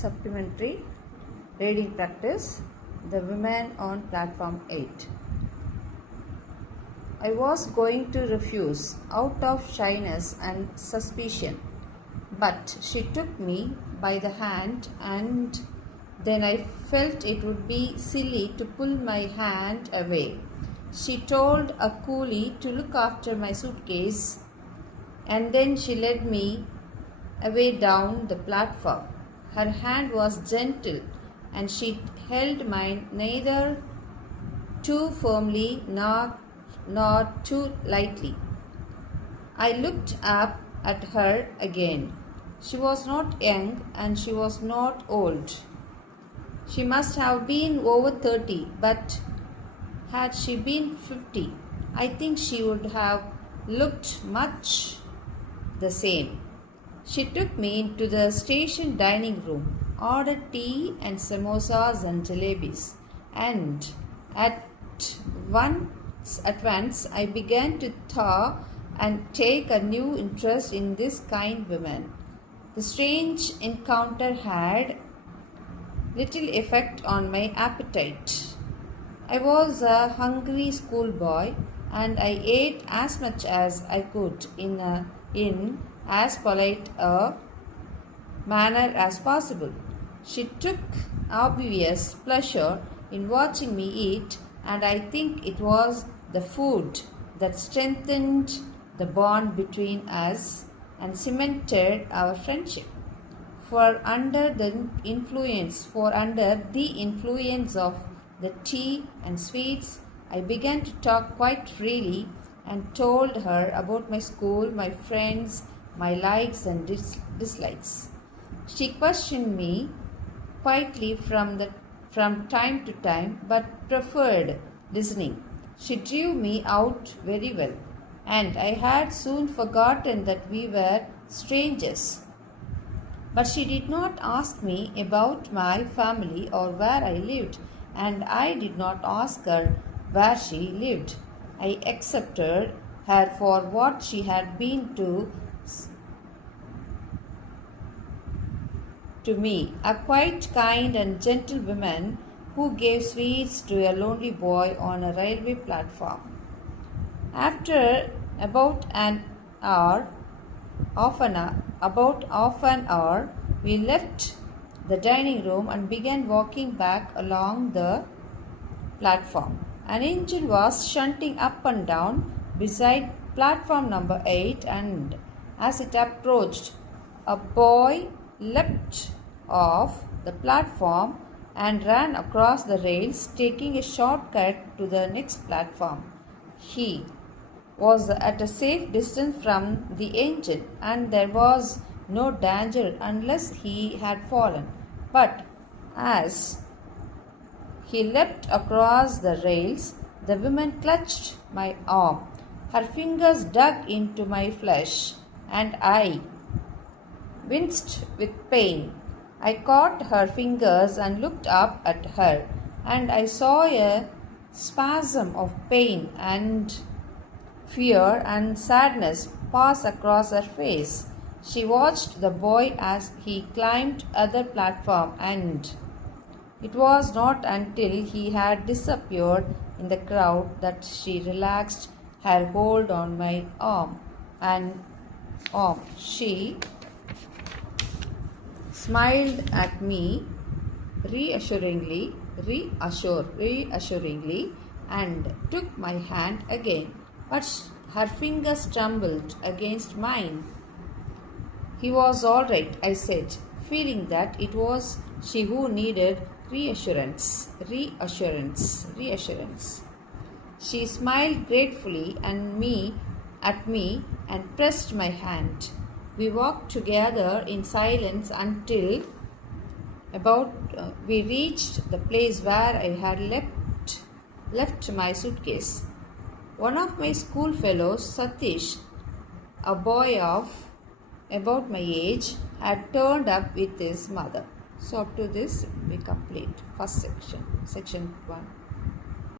Supplementary reading practice. The women on platform 8. I was going to refuse out of shyness and suspicion, but she took me by the hand, and then I felt it would be silly to pull my hand away. She told a coolie to look after my suitcase, and then she led me away down the platform. Her hand was gentle, and she held mine neither too firmly nor too lightly. I looked up at her again. She was not young and she was not old. She must have been over 30, but had she been 50, I think she would have looked much the same. She took me into the station dining room, ordered tea and samosas and jalebis, and at once I began to thaw and take a new interest in this kind woman. The strange encounter had little effect on my appetite. I was a hungry schoolboy, and I ate as much as I could in as polite a manner as possible. She took obvious pleasure in watching me eat, and I think it was the food that strengthened the bond between us and cemented our friendship. For under the influence of the tea and sweets, I began to talk quite freely and told her about my school, my friends, my likes and dislikes. She questioned me quietly from time to time, but preferred listening. She drew me out very well, and I had soon forgotten that we were strangers. But she did not ask me about my family or where I lived, and I did not ask her where she lived. I accepted her for what she had been to me, a quite kind and gentle woman who gave sweets to a lonely boy on a railway platform. After about half an hour, we left the dining room and began walking back along the platform. An engine was shunting up and down beside platform number 8, and as it approached, a boy leapt off the platform and ran across the rails, taking a shortcut to the next platform. He was at a safe distance from the engine, and there was no danger unless he had fallen. But as he leapt across the rails, the woman clutched my arm. Her fingers dug into my flesh, and I winced with pain. I caught her fingers and looked up at her, and I saw a spasm of pain and fear and sadness pass across her face. She watched the boy as he climbed other platform, and it was not until he had disappeared in the crowd that she relaxed her hold on my arm. She smiled at me reassuringly, and took my hand again, but her fingers trembled against mine. He was all right, I said, feeling that it was she who needed reassurance. She smiled gratefully at me and pressed my hand. We walked together in silence until we reached the place where I had left my suitcase. One of my school fellows, Satish, a boy of about my age, had turned up with his mother. So up to this we complete first section 1.